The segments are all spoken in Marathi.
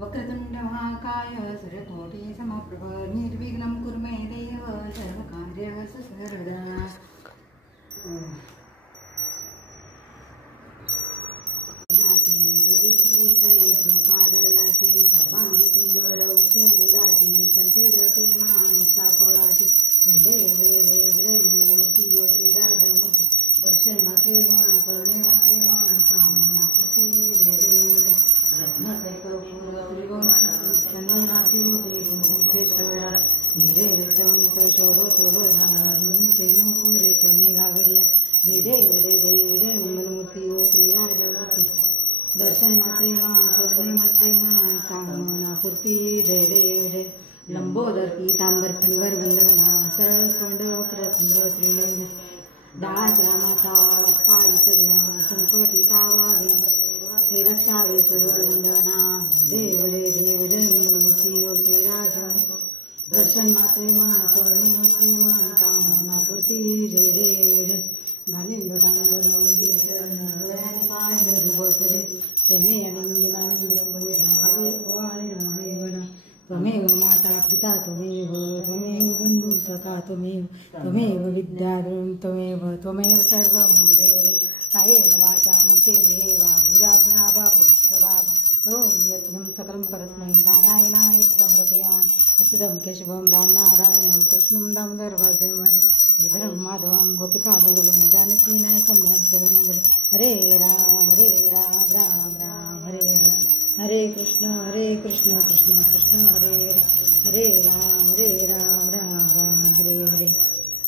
वक्रतुंड महाकाय सूर्यकोटि समप्रभ निर्विघ्नं कुरु मे देव सर्वकार्येषु सर्वदा। सर्वांगी सुंदर उक्षेराची कंठीरके मानुषा फळाची देव देव रे मंगलमूर्ती यो श्रीराजमूर्ती दर्शन मात्रे मा करणे मात्रे मा कामना कृती रे रे रत्नकैकपूर चंदनाची मोठी गुंफेश्वरा हिरे चंट शोभतोरे चंदी घागरिया हे देव रे मंगलमूर्ती ओ श्रीराजमूर्ती दर्शन मात्रे मा करणे मात्रे मा कामना पूर्ती रे रे लंबोदर पीतांबर पिंगर वंदना सरळ तोंड वक्रतुंड श्रीनयन दास रामाचा वाटपाई सजना संकटी तावावे हे रक्षावे सर्व वंदना देव रे मंगलमूर्ती ओ श्रीराज दर्शन मात्रे मा करणे मात्रे मा कामना पूर्ती रे रे घालील डोळ्याने पाय रुबसरे तेने त्वमेव माता पिता त्वमेव बंधु सखा त्वमेव विद्याधरं त्वमेव सर्व मम देव रे कायेन वाचा मनसेन्द्रियेर्वा भुजात्मना प्रभुत्सवाम करोमि यत्नं सकलं परस्मै नारायणाय समर्पयामि उचितं केशवं रामनारायणं कृष्णं दामोदर वासुदेवं श्रीधरं माधवं गोपिकावल्लभं जानकीनायकं रामचन्द्रं हरे राम राम राम हरे हरे हरे कृष्ण कृष्ण कृष्ण हरे हरे राम राम हरे हरे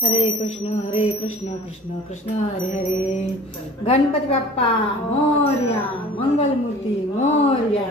हरे कृष्ण कृष्ण कृष्ण हरे हरे। गणपती बाप्पा मोरया, मंगलमूर्ती मोरया।